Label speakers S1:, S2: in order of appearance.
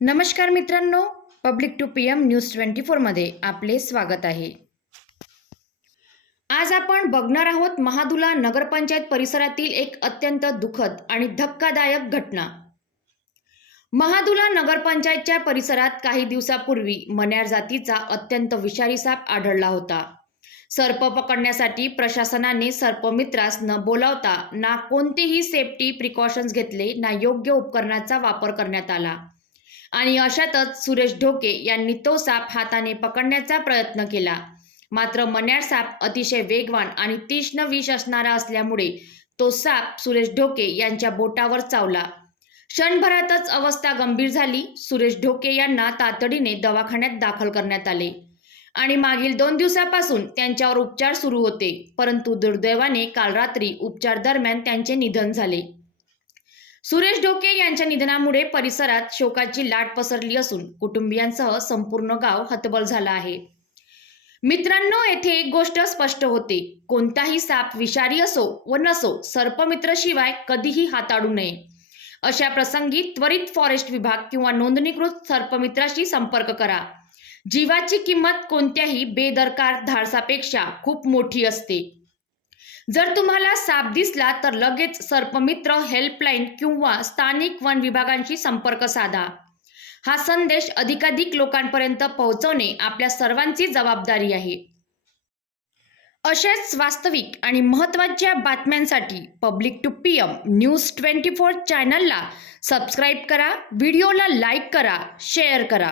S1: नमस्कार मित्रांनो public to P M news twenty फोरमध्ये आपले स्वागत आहे. आज आपण बघणार आहोत महादुला नगरपंचायत परिसरातील एक अत्यंत दुःखद आणि धक्कादायक घटना. महादुला नगरपंचायतच्या परिसरात काही दिवसापूर्वी मन्यार जातीचा अत्यंत विषारी साप आढळला होता. सर्प पकडण्यासाठी प्रशासनाने सर्पमित्रास न बोलावता ना कोणतेही सेफ्टी प्रिकॉशन्स घेतले ना योग्य उपकरणाचा वापर करण्यात आला. आणि अशातच सुरेश ढोके यांनी तो साप हाताने पकडण्याचा प्रयत्न केला. मात्र मन्याड साप अतिशय वेगवान आणि तीक्ष्ण विष असणारा असल्यामुळे तो साप सुरेश ढोके यांच्या बोटावर चावला. क्षणभरातच अवस्था गंभीर झाली. सुरेश ढोके यांना तातडीने दवाखान्यात दाखल करण्यात आले आणि मागील दोन दिवसापासून त्यांच्यावर उपचार सुरू होते परंतु दुर्दैवाने काल रात्री उपचार दरम्यान त्यांचे निधन झाले. सुरेश ढोके यांच्या निधनामुळे परिसरात शोकाची लाट पसरली असून कुटुंबियांसह संपूर्ण गाव हतबल झाला आहे. मित्रांनो येथे एक गोष्ट स्पष्ट होते. कोणताही साप विषारी असो व नसो सर्पमित्रशिवाय कधीही हाताळू नये. अशा प्रसंगी त्वरित फॉरेस्ट विभाग किंवा नोंदणीकृत सर्पमित्राशी संपर्क करा. जीवाची किंमत कोणत्याही बेदरकार धाडसापेक्षा खूप मोठी असते. जर तुम्हाला साप दिसला तर लगेच सर्पमित्र हेल्पलाईन किंवा स्थानिक वन विभागांशी संपर्क साधा. हा संदेश अधिकाधिक लोकांपर्यंत पोहोचवणे आपल्या सर्वांची जबाबदारी आहे. अशाच वास्तविक आणि महत्त्वाच्या बातम्यांसाठी public to P M news twenty four चॅनलला सबस्क्राईब करा व्हिडिओला लाईक करा शेअर करा.